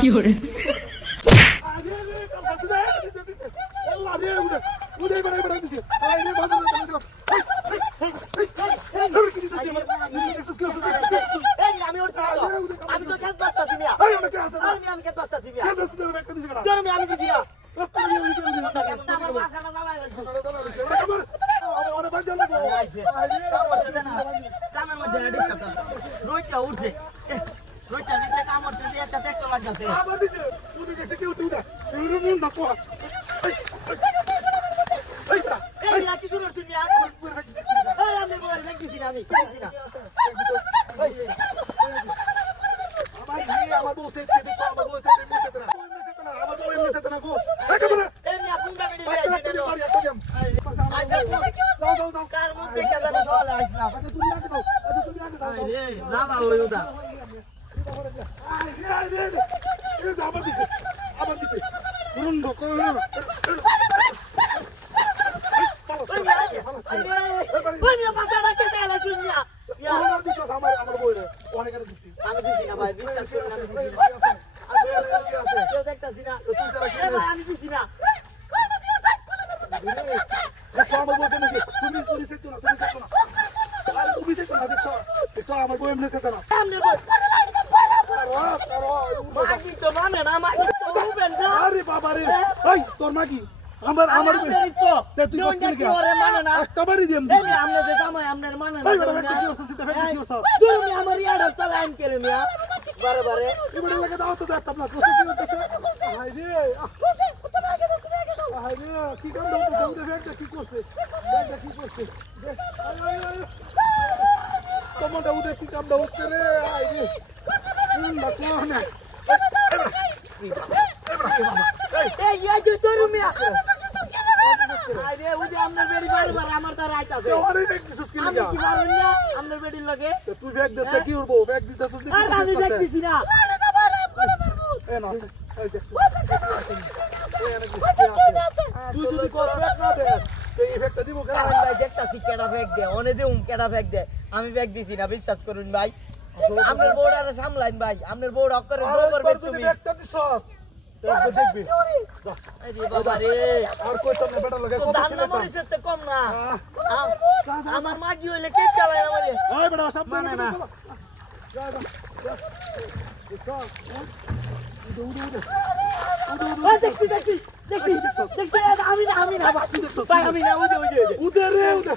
কি করে আমি ব্যাগ দিছি না বিশ্বাস করুন ভাই আপনার বউড়ারে সামলাইন ভাই আপনার বউড়া করে বউ করবে তুমি ব্যাগটা দিছস দেখো দেখবি আরে বাবা রে আর কই তো না বেটা লাগে কত ছিল তো কম না আমার মা কি হইলে কে চালায় আমারে ওই বেটা সব না না যা যা দেখো দেখছি দেখছি দেখছি দেখছি আমি না ভাই আমি না উদে রে উদে